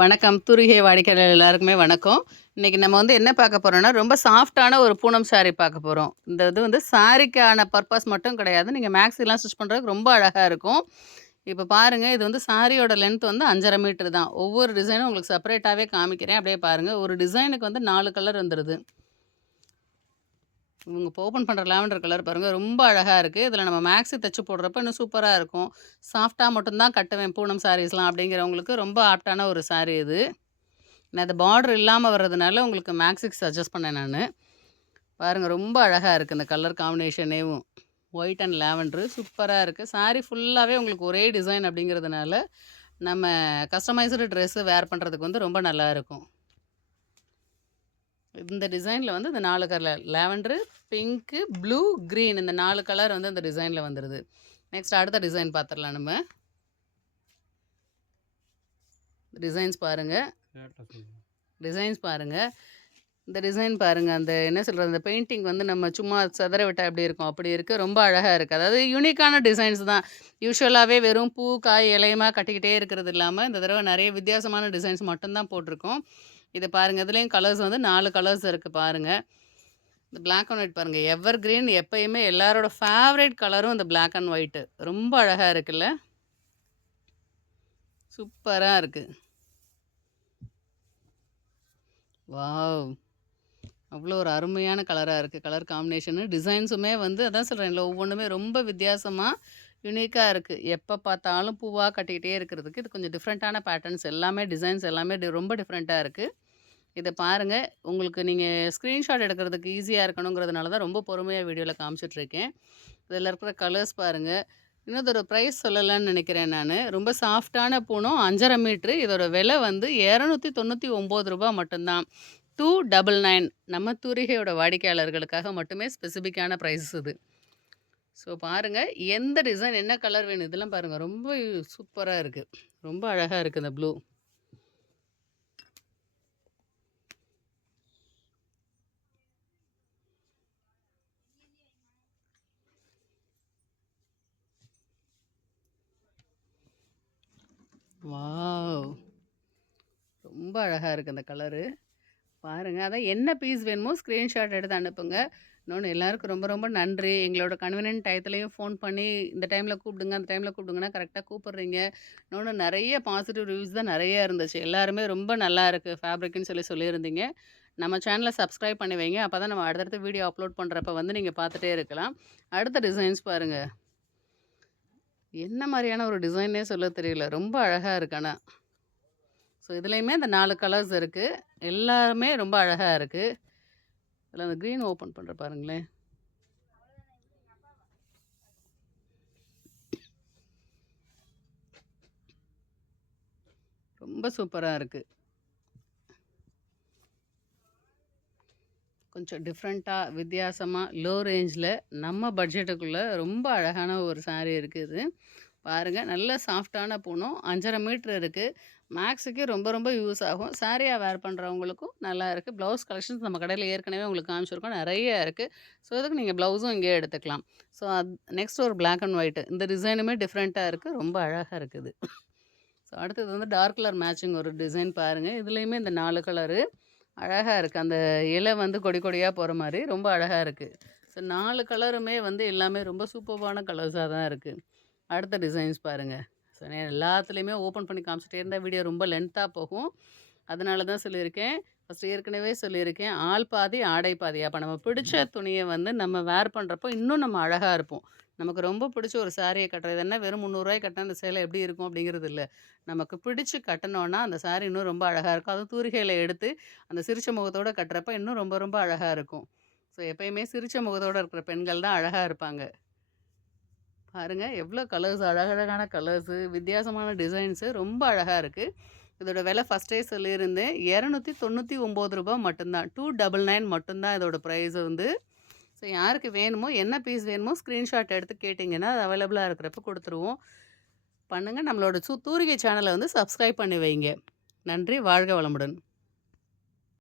வணக்கம். துருகே வாடிக்கையாளர் எல்லாருக்குமே வணக்கம். இன்றைக்கி நம்ம வந்து என்ன பார்க்க போகிறோம்னா ரொம்ப சாஃப்டான ஒரு பூனம் saree பார்க்க போகிறோம் இந்த இது வந்து சாரிக்கான பர்பஸ் மட்டும் கிடையாது. நீங்கள் மேக்ஸிலாம் ஸ்டிச் பண்ணுறதுக்கு ரொம்ப அழகாக இருக்கும். இப்போ பாருங்கள் இது வந்து சாரியோட லென்த் வந்து அஞ்சரை மீட்டர் தான். ஒவ்வொரு டிசைனும் உங்களுக்கு செப்பரேட்டாகவே காமிக்கிறேன். அப்படியே பாருங்கள் ஒரு டிசைனுக்கு வந்து நாலு கலர் வந்துடுது இவங்க ஓப்பன் பண்ணுற லாவெண்டர் கலர் பாருங்கள் ரொம்ப அழகாக இருக்குது இதில் நம்ம மேக்ஸி தைச்சு போடுறப்ப இன்னும் சூப்பராக இருக்கும். சாஃப்டாக மட்டும்தான் கட்டுவேன் பூனம் சாரீஸ்லாம் அப்படிங்கிறவங்களுக்கு ரொம்ப ஆப்டான ஒரு சாரீ இது. நான் அது பார்டர் இல்லாமல் வர்றதுனால உங்களுக்கு மேக்ஸிக்கு சஜஸ்ட் பண்ணேன் நான். பாருங்கள் ரொம்ப அழகாக இருக்குது இந்த கலர் காம்பினேஷனேவும் ஒயிட் அண்ட் லாவெண்டரு சூப்பராக இருக்குது saree ஃபுல்லாகவே உங்களுக்கு ஒரே டிசைன் அப்படிங்கிறதுனால நம்ம கஸ்டமைஸ்டு ட்ரெஸ்ஸு வேர் பண்ணுறதுக்கு வந்து ரொம்ப நல்லாயிருக்கும் இந்த டிசைனில் வந்து இந்த நாலு colour lavender pink blue green இந்த நாலு கலர் வந்து இந்த டிசைனில் வந்துடுது நெக்ஸ்ட் அடுத்த டிசைன் பார்த்துடலாம் நம்ம. டிசைன்ஸ் பாருங்கள் டிசைன்ஸ் பாருங்கள் இந்த டிசைன் பாருங்கள் அந்த என்ன சொல்கிறது அந்த பெயிண்டிங் வந்து நம்ம சும்மா சதற விட்டால் எப்படி இருக்கும்? அப்படி இருக்குது ரொம்ப அழகாக இருக்குது அதாவது யூனிக்கான டிசைன்ஸ் தான். யூஸ்வலாகவே வெறும் பூ காய் இலையமாக கட்டிக்கிட்டே இருக்கிறது இல்லாமல் இந்த தடவை நிறைய வித்தியாசமான டிசைன்ஸ் மட்டும்தான் போட்டிருக்கோம். இது பாருங்கள் இதுலேயும் கலர்ஸ் வந்து நாலு கலர்ஸ் இருக்குது பாருங்கள் இந்த பிளாக் அண்ட் ஒயிட் பாருங்கள் எவர் கிரீன் எப்பயுமே எல்லாரோட ஃபேவரட் கலரும் இந்த பிளாக் அண்ட் ஒயிட்டு ரொம்ப அழகாக இருக்குல்ல? சூப்பராக இருக்குது வாவ்! அவ்வளோ ஒரு அருமையான கலராக இருக்குது கலர் காம்பினேஷனு டிசைன்ஸுமே வந்து அதான் சொல்கிறேன்ல ஒவ்வொன்றுமே ரொம்ப வித்தியாசமாக யூனிக்காக இருக்குது எப்போ பார்த்தாலும் பூவாக கட்டிக்கிட்டே இருக்கிறதுக்கு இது கொஞ்சம் டிஃப்ரெண்ட்டான பேட்டர்ன்ஸ் எல்லாமே டிசைன்ஸ் எல்லாமே ரொம்ப டிஃப்ரெண்ட்டாக இருக்குது இதை பாருங்கள் உங்களுக்கு நீங்கள் ஸ்க்ரீன்ஷாட் எடுக்கிறதுக்கு ஈஸியாக இருக்கணுங்கிறதுனால தான் ரொம்ப பொறுமையாக வீடியோவில் காமிச்சிட்ருக்கேன் இதில் இருக்கிற கலர்ஸ் பாருங்கள் இன்னொரு ப்ரைஸ் சொல்லலைன்னு நினைக்கிறேன் நான். ரொம்ப சாஃப்டான பூனும் அஞ்சரை மீட்ரு. இதோட விலை வந்து இரநூத்தி தொண்ணூற்றி ஒம்பது ரூபா மட்டும்தான். டூ டபுள் நைன் நம்ம தூரிகையோட வாடிக்கையாளர்களுக்காக மட்டுமே ஸ்பெசிஃபிக்கான ப்ரைஸ் இது. ஸோ பாருங்கள் எந்த டிசைன் என்ன கலர் வேணும் இதெல்லாம் பாருங்கள் ரொம்ப சூப்பராக இருக்குது ரொம்ப அழகாக இருக்குது இந்த ப்ளூ. வாவ். ரொம்ப அழகாக இருக்குது அந்த கலரு. பாருங்கள் அதான் என்ன பீஸ் வேணுமோ ஸ்க்ரீன்ஷாட் எடுத்து அனுப்புங்க. இன்னொன்று எல்லாருக்கும் ரொம்ப ரொம்ப நன்றி. எங்களோட கன்வீனியன்ட் டயத்துலேயும் ஃபோன் பண்ணி இந்த டைமில் கூப்பிடுங்க அந்த டைமில் கூப்பிடுங்கன்னா கரெக்டாக கூப்பிட்றீங்க. இன்னொன்று நிறைய பாசிட்டிவ் ரிவ்யூஸ் தான் நிறைய இருந்துச்சு. எல்லாருமே ரொம்ப நல்லா இருக்குது ஃபேப்ரிக்னு சொல்லி சொல்லியிருந்தீங்க. நம்ம சேனலை சப்ஸ்கிரைப் பண்ணி வைங்க. அப்போ தான் நம்ம அடுத்தடுத்த வீடியோ அப்லோட் பண்ணுறப்ப வந்து நீங்கள் பார்த்துட்டே இருக்கலாம். அடுத்த டிசைன்ஸ் பாருங்கள் என்ன மாதிரியான ஒரு டிசைனே சொல்ல தெரியல. ரொம்ப அழகாக இருக்கு ஆனால் ஸோ இதுலேயுமே இந்த நாலு கலர்ஸ் இருக்குது எல்லாமே ரொம்ப அழகாக இருக்குது இதில் அந்த க்ரீன் ஓப்பன் பண்ணுற பாருங்களேன். ரொம்ப சூப்பராக இருக்குது கொஞ்சம் டிஃப்ரெண்ட்டாக வித்தியாசமாக லோ ரேஞ்சில் நம்ம பட்ஜெட்டுக்குள்ளே ரொம்ப அழகான ஒரு சாரீ இருக்குது. பாருங்கள் நல்ல சாஃப்டான பூனம் அஞ்சரை மீட்ரு இருக்குது மேக்ஸுக்கு ரொம்ப ரொம்ப யூஸ் ஆகும். சாரியாக வேர் பண்ணுறவங்களுக்கும் நல்லா இருக்குது ப்ளவுஸ் கலெக்ஷன்ஸ் நம்ம கடையில் ஏற்கனவே உங்களுக்கு காமிச்சிருக்கோம். நிறைய இருக்குது ஸோ இதுக்கு நீங்கள் ப்ளவுஸும் இங்கேயே எடுத்துக்கலாம். ஸோ அது நெக்ஸ்ட் ஒரு பிளாக் அண்ட் ஒயிட்டு இந்த டிசைனுமே டிஃப்ரெண்ட்டாக இருக்குது ரொம்ப அழகாக இருக்குது. ஸோ அடுத்தது வந்து டார்க் கலர் மேட்சிங் ஒரு டிசைன் பாருங்கள் இதுலேயுமே இந்த நாலு கலரு அழகாக இருக்குது அந்த இலை வந்து கொடி கொடியாக போகிற மாதிரி ரொம்ப அழகாக இருக்குது ஸோ நாலு கலருமே வந்து எல்லாமே ரொம்ப சூப்பர்வான கலர்ஸாக தான் இருக்குது அடுத்த டிசைன்ஸ் பாருங்கள் ஸோ நான் எல்லாத்துலேயுமே ஓப்பன் பண்ணி காமிச்சிட்டே இருந்தால் வீடியோ ரொம்ப லென்த்தாக போகும். அதனால தான் சொல்லியிருக்கேன். ஃபஸ்ட்டு ஏற்கனவே சொல்லியிருக்கேன். ஆள் பாதி ஆடை பாதி. அப்போ நம்ம பிடிச்ச துணியை வந்து நம்ம வேர் பண்ணுறப்போ இன்னும் நம்ம அழகாக இருப்போம். நமக்கு ரொம்ப பிடிச்ச ஒரு சாரியை கட்டுறது என்ன? வெறும் முந்நூறுரூவாய் கட்டின அந்த சேலை எப்படி இருக்கும் அப்படிங்கிறது இல்லை. நமக்கு பிடிச்சி கட்டினோன்னா அந்த சாரி இன்னும் ரொம்ப அழகாக இருக்கும். அதுவும் தூரிகையில் எடுத்து அந்த சிரிச்ச முகத்தோடு கட்டுறப்ப இன்னும் ரொம்ப ரொம்ப அழகாக இருக்கும். ஸோ எப்பயுமே சிரிச்ச முகத்தோடு இருக்கிற பெண்கள் தான் அழகாக இருப்பாங்க. பாருங்கள் எவ்வளோ கலர்ஸ் அழகழகான கலர்ஸு வித்தியாசமான டிசைன்ஸு ரொம்ப அழகாக இருக்குது இதோட விலை ஃபஸ்ட்டே சொல்லியிருந்தேன். இரநூத்தி தொண்ணூற்றி ஒம்பது ரூபா மட்டும்தான். டூ டபுள் நைன் மட்டும்தான் இதோட ப்ரைஸ் வந்து. ஸோ யாருக்கு வேணுமோ என்ன பீஸ் வேணுமோ ஸ்க்ரீன்ஷாட் எடுத்து கேட்டிங்கன்னா அது அவைலபிளாக இருக்கிறப்ப கொடுத்துருவோம். பண்ணுங்கள் நம்மளோட சு தூரிகை சேனலை வந்து சப்ஸ்கிரைப் பண்ணி வைங்க. நன்றி. வாழ்க வளமுடன்.